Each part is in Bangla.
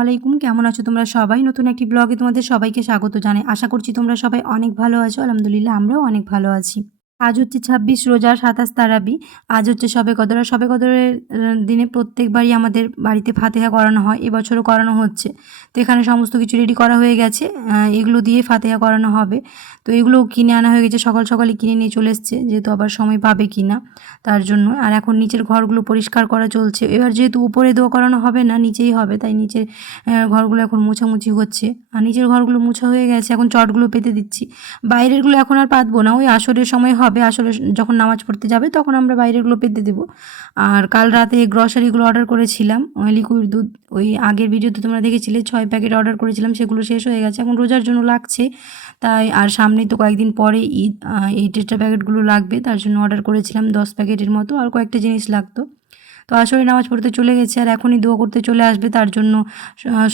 আলাইকুম কেমন আছো তোমরা সবাই? নতুন একটি ব্লগে তোমাদের সবাইকে স্বাগত জানাই। আশা করছি তোমরা সবাই অনেক ভালো আছো। আলহামদুলিল্লাহ, আমরাও অনেক ভালো আছি। আজ হচ্ছে ছাব্বিশ রোজা সাতাশ তারাবি। আজ হচ্ছে সবে কদর। সবে কদরের দিনে প্রত্যেকবারই আমাদের বাড়িতে ফাতেহা করানো হয়। এবছরও করানো হচ্ছে। তো এখানে সমস্ত কিছু রেডি করা হয়ে গেছে। এগুলো দিয়ে ফাতেহা করানো হবে। তো এগুলো কিনে আনা হয়ে গেছে। সকাল সকালে কিনে নিয়ে চলে এসছে। যেহেতু আবার সময় পাবে কি না তার জন্য। আর এখন নিচের ঘরগুলো পরিষ্কার করা চলছে। এবার যেহেতু উপরে দোয়া করানো হবে না, নিচেই হবে। তাই নিচের ঘরগুলো এখন মোছামুছি হচ্ছে। আর নিচের ঘরগুলো মোছা হয়ে গেছে। এখন চটগুলো পেতে দিচ্ছি। বাইরেরগুলো এখন আর পাতবো না। ওই আসরের সময় হবে। আসলে যখন নামাজ পড়তে যাবে তখন আমরা বাইরেগুলো পেতে দেবো। আর কাল রাতে গ্রসারিগুলো অর্ডার করেছিলাম। লিকুইড দুধ, ওই আগের ভিডিওতে তোমরা দেখেছিলে, ছয় প্যাকেট অর্ডার করেছিলাম, সেগুলো শেষ হয়ে গেছে। এখন রোজার জন্য লাগছে। তাই আর সামনেই তো কয়েকদিন পরে ঈদ এই টেস্টা প্যাকেটগুলো লাগবে। তার জন্য অর্ডার করেছিলাম দশ প্যাকেটের মতো, আর কয়েকটা জিনিস লাগতো। তো আসরে নামাজ পড়তে চলে গেছে আর এখনই দোয়া করতে চলে আসবে, তার জন্য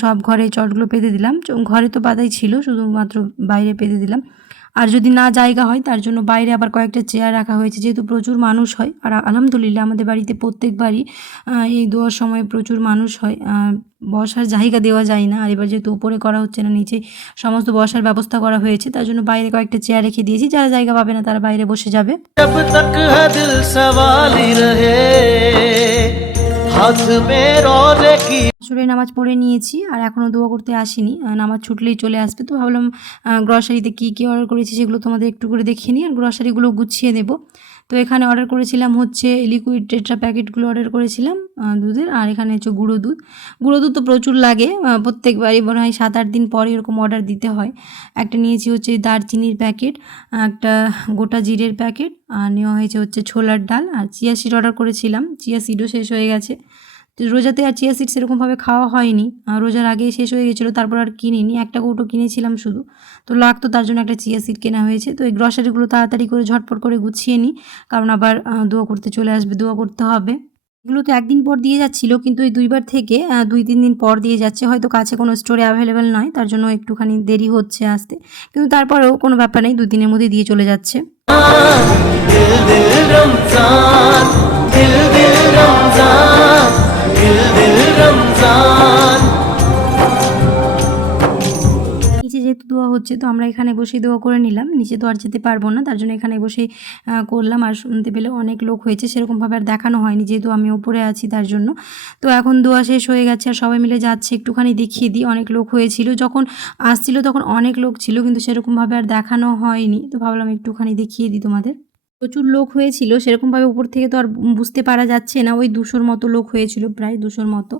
সব ঘরে চটগুলো পেতে দিলাম। ঘরে তো পাতাই ছিল, শুধুমাত্র বাইরে পেতে দিলাম। আর যদি না জায়গা হয়, তার জন্য বাইরে আবার কয়েকটা চেয়ার রাখা হয়েছে, যেহেতু প্রচুর মানুষ হয়। আর আলহামদুলিল্লাহ, আমাদের বাড়িতে প্রত্যেকবারই এই দোয়ার সময় প্রচুর মানুষ হয় বসার জায়গা দেওয়া যায় না। আর এবার যেহেতু উপরে করা হচ্ছে না নিচে সমস্ত বসার ব্যবস্থা করা হয়েছে তার জন্য বাইরে কয়েকটা চেয়ার রেখে দিয়েছি। যারা জায়গা পাবে না তারা বাইরে বসে যাবে। আসলে নামাজ পড়ে নিয়েছি আর এখনও দোয়া করতে আসিনি। নামাজ ছুটলেই চলে আসবে। তো ভাবলাম গ্রসারিতে কী কী অর্ডার করেছি সেগুলো তোমাদের একটু করে দেখিয়ে নিই আর গ্রসারিগুলো গুছিয়ে নেব। তো এখানে অর্ডার করেছিলাম হচ্ছে লিকুইড টেট্রা প্যাকেটগুলো অর্ডার করেছিলাম দুধের, আর এখানে হচ্ছে গুঁড়ো দুধ। গুঁড়ো দুধ তো প্রচুর লাগে প্রত্যেকবারই মনে হয় সাত আট দিন পরে এরকম অর্ডার দিতে হয়। একটা নিয়েছি হচ্ছে দারচিনির প্যাকেট একটা গোটা জিরের প্যাকেট আর নেওয়া হয়েছে হচ্ছে ছোলার ডাল, আর চিয়া সিড অর্ডার করেছিলাম। চিয়া সিডও শেষ হয়ে গেছে। রোজাতে আর চিয়া সিড সেরকমভাবে খাওয়া হয়নি। রোজার আগে শেষ হয়ে গেছিল, তারপর আর কিনিনি। একটা কৌটো কিনেছিলাম শুধু। তো লাগতো তার জন্য একটা চিয়া সিড কেনা হয়েছে। তো এই গ্রসারিগুলো তাড়াতাড়ি করে ঝটপট করে গুছিয়ে নিই, কারণ আবার দোয়া করতে চলে আসবে, দোয়া করতে হবে। এগুলো তো একদিন পর দিয়ে যাচ্ছিল, কিন্তু এই দুইবার থেকে দুই তিন দিন পর দিয়ে যাচ্ছে। হয়তো কাছে কোনো স্টোরে অ্যাভেলেবেল নয়, তার জন্য একটুখানি দেরি হচ্ছে আসতে। কিন্তু তারপরেও কোনো ব্যাপার নেই দুদিনের মধ্যে দিয়ে চলে যাচ্ছে। দিল দিল রমজান, দিল দিল রমজান। নিচে যেহেতু দোয়া হচ্ছে তো আমরা এখানে বসেই দোয়া করে নিলাম। নিচে তো আর যেতে পারব না তার জন্য এখানে আহ, করলাম। আর শুনতে পেলে অনেক লোক হয়েছে সেরকমভাবে আর দেখানো হয়নি যেহেতু আমি ওপরে আছি তার জন্য। তো এখন দোয়া শেষ হয়ে গেছে আর সবাই মিলে যাচ্ছে একটুখানি দেখিয়ে দিই। অনেক লোক হয়েছিল যখন আসছিল তখন অনেক লোক ছিল কিন্তু সেরকমভাবে আর দেখানো হয়নি। তো ভাবলাম একটুখানি দেখিয়ে দিই তোমাদের। প্রচুর লোক হয়েছিল সেরকমভাবে উপর থেকে তো আর বুঝতে পারা যাচ্ছে না ওই দুশোর মতো লোক হয়েছিল প্রায় দুশোর মতো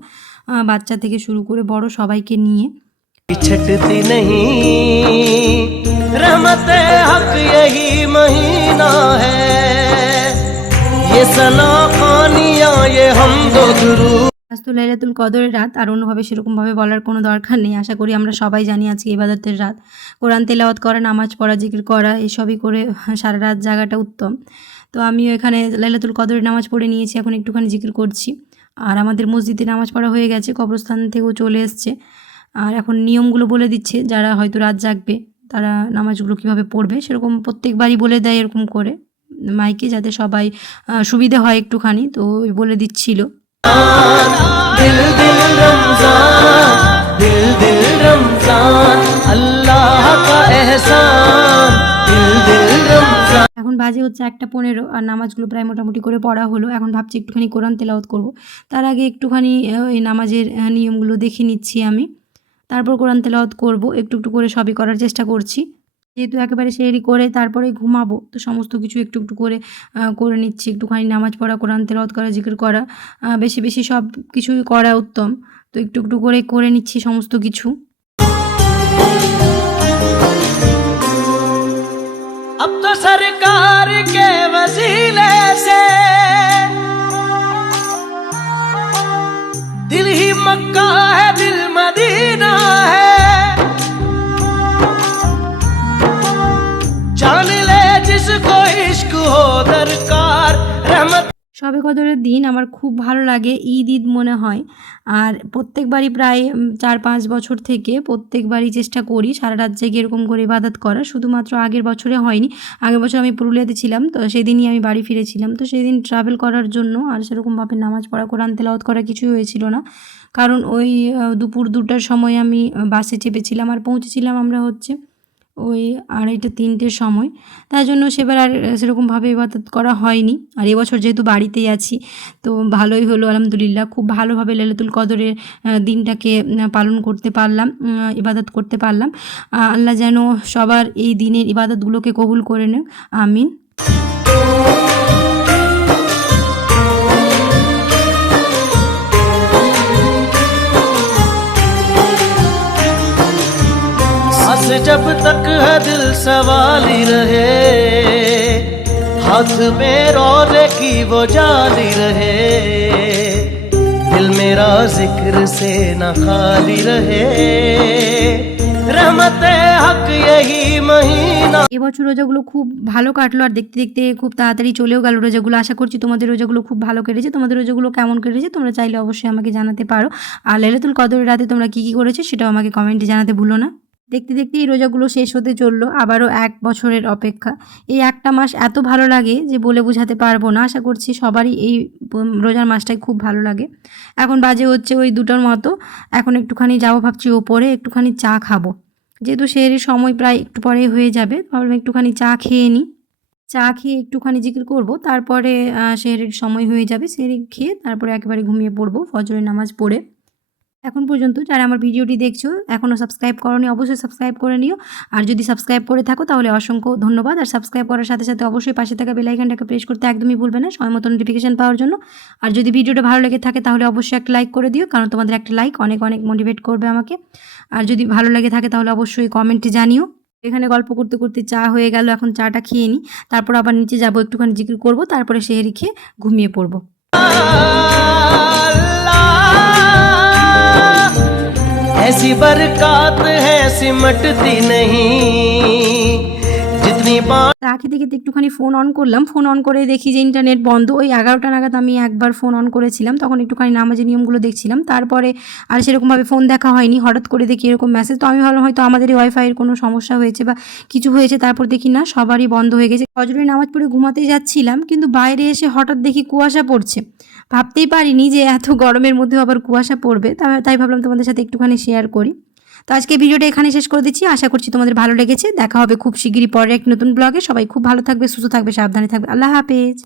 আহ, বাচ্চা থেকে শুরু করে বড় সবাইকে নিয়ে छटती नहीं रहमत हक यही महीना है ये सना खानियां ये हम दो दुरू তো লাইলাতুল কদরের রাত, আর অন্যভাবে সেরকমভাবে বলার কোনো দরকার নেই। আশা করি আমরা সবাই জানি আজকে ইবাদতের রাত। কোরআন তেলাওয়াত করা, নামাজ পড়া, জিকির করা, এসবই করে সারা রাত জাগাটা উত্তম। তো আমিও এখানে লাইলাতুল কদরের নামাজ পড়ে নিয়েছি, এখন একটুখানি জিকির করছি। আর আমাদের মসজিদে নামাজ পড়া হয়ে গেছে, কবরস্থান থেকেও চলে এসছে। আর এখন নিয়মগুলো বলে দিচ্ছে, যারা হয়তো রাত জাগবে, তারা নামাজগুলো কীভাবে পড়বে, সেরকম প্রত্যেকবারই বলে দেয় এরকম করে। মাইকে যাতে সবাই সুবিধে হয় একটুখানি, তো বলে দিচ্ছিল। दिल दिल रमजान दिल दिल रमजान अल्लाह का एहसान दिल दिल रमजान এখন বাজে হচ্ছে একটা পনেরো আর নামাজগুলো প্রায় মোটামুটি করে পড়া হলো এখন ভাবছি একটুখানি কোরআন তেলাওয়াত করব তার আগে একটুখানি আহ, এই নামাজের আহ, নিয়মগুলো দেখে নিচ্ছি আমি তারপর কোরআন তেলাওয়াত করব একটু একটু করে সবই করার চেষ্টা করছি যেহেতু একেবারে সেরি করে তারপরে ঘুমাবো তো সমস্ত কিছু একটু একটু করে আহ, করে নিচ্ছি একটুখানি নামাজ পড়া কোরআন তেলাওয়াত করা জিকির করা আহ, বেশি বেশি সব কিছুই করা উত্তম তো একটু একটু করে করে নিচ্ছি সমস্ত কিছু अब तो सरकार के वसीले से दिल ही मक्का है दिल मदीना है সবে কদরের দিন আমার খুব ভালো লাগে, ঈদ ঈদ মনে হয়। আর প্রত্যেকবারই প্রায় চার পাঁচ বছর থেকে প্রত্যেকবারই চেষ্টা করি সারা রাত জেগে এরকম করে ইবাদত করা। শুধুমাত্র আগের বছরে হয়নি, আগের বছর আমি পুরুলিয়াতে ছিলাম, তো সেদিনই আমি বাড়ি ফিরেছিলাম। তো সেদিন ট্রাভেল করার জন্য আর সেরকমভাবে নামাজ পড়া, কোরআন তেলাওয়াত করা কিছুই হয়েছিল না। কারণ ওই দুপুর দুটার সময় আমি বাসে চেপেছিলাম আর পৌঁছেছিলাম আমরা হচ্ছে ওই আড়াইটা, তিনটের সময়। তার জন্য সেবার আর সেরকমভাবে ইবাদত করা হয়নি। আর এবছর যেহেতু বাড়িতেই আছি, তো ভালোই হলো, আলহামদুলিল্লাহ। খুব ভালোভাবে লালাতুল কদরের দিনটাকে পালন করতে পারলাম ইবাদত করতে পারলাম। আল্লাহ যেন সবার এই দিনের ইবাদতগুলোকে কবুল করে নেন আমিন। सांस जब तक है दिल सवाली रहे हाथ में रोने की वो जाली रहे दिल मेरा जिक्र से न खाली रहे रहमत हक यही महीना এবছর রোজাগুলো খুব ভালো কাটলো আর দেখতে দেখতে খুব তাড়াতাড়ি চলেও গেল রোজাগুলো আশা করছি তোমাদের রোজাগুলো খুব ভালো কেটেছে তোমাদের রোজাগুলো কেমন কেটেছে তোমরা চাইলে অবশ্যই আমাকে জানাতে পারো আর লাইলাতুল কদরের রাতে তোমরা কী কী করেছো সেটাও আমাকে কমেন্টে জানাতে ভুলো না দেখতে দেখতে এই রোজাগুলো শেষ হতে চলল, আবারও এক বছরের অপেক্ষা। এই একটা মাস এত ভালো লাগে যে বলে বোঝাতে পারব না। আশা করছি সবারই এই রোজার মাসটাই খুব ভালো লাগে। এখন বাজে হচ্ছে ওই দুটোর মতো। এখন একটুখানি যাব ভাবছি ওপরে, একটুখানি চা খাব। যেহেতু সেহেরির সময় প্রায় একটু পরে হয়ে যাবে ভাবলাম একটুখানি চা খেয়ে নিই চা খেয়ে একটুখানি জিকির করব, তারপরে সেহেরির সময় হয়ে যাবে। সেহেরি খেয়ে তারপরে একেবারে ঘুমিয়ে পড়ব, ফজরের নামাজ পড়ে। এখন পর্যন্ত যারা আমার ভিডিওটি দেখছ এখনও সাবস্ক্রাইব করনি, অবশ্যই সাবস্ক্রাইব করে নিও। আর যদি সাবস্ক্রাইব করে থাকো, তাহলে অসংখ্য ধন্যবাদ। আর সাবস্ক্রাইব করার সাথে সাথে অবশ্যই পাশে থাকা বেলাইকানটাকে প্রেস করতে একদমই ভুলবে না, সময় মতো নোটিফিকেশান পাওয়ার জন্য। আর যদি ভিডিওটা ভালো লেগে থাকে, তাহলে অবশ্যই একটা লাইক করে দিও, কারণ তোমাদের একটা লাইক অনেক অনেক মোটিভেট করবে আমাকে। আর যদি ভালো লেগে থাকে, তাহলে অবশ্যই কমেন্টে জানিও। এখানে গল্প করতে করতে চা হয়ে গেল, এখন চাটা খেয়ে নিই তারপর আবার নিচে যাব, একটুখানি জিকির করব, তারপরে সেহেরি খেয়ে ঘুমিয়ে পড়ব। ऐसी बरकत है सिमटती नहीं। जितनी बार খেতে খেতে একটুখানি ফোন অন করলাম। ফোন অন করে দেখি যে ইন্টারনেট বন্ধ। ওই এগারোটা নাগাদ আমি একবার ফোন অন করেছিলাম। তখন একটুখানি নামাজের নিয়মগুলো দেখছিলাম। তারপরে আর সেরকমভাবে ফোন দেখা হয়নি। হঠাৎ করে দেখি এরকম মেসেজ তো আমি ভাবলাম হয়তো আমাদের ওয়াইফাইয়ের কোনো সমস্যা হয়েছে বা কিছু হয়েছে, তারপর দেখি না, সবারই বন্ধ হয়ে গেছে। ফজরের নামাজ পড়ে ঘুমাতে যাচ্ছিলাম, কিন্তু বাইরে এসে হঠাৎ দেখি কুয়াশা পড়ছে। ভাবতেই পারিনি যে এত গরমের মধ্যেও আবার কুয়াশা পড়বে। তাই ভাবলাম তোমাদের সাথে একটুখানি শেয়ার করি। তো আজকে ভিডিওটা এখানে শেষ করে দিচ্ছি। আশা করছি তোমাদের ভালো লেগেছে। দেখা হবে খুব শিগগিরই পরে এক নতুন ব্লগে। সবাই খুব ভালো থাকবে, সুস্থ থাকবে, সাবধানে থাকবে। আল্লাহ হাফেজ।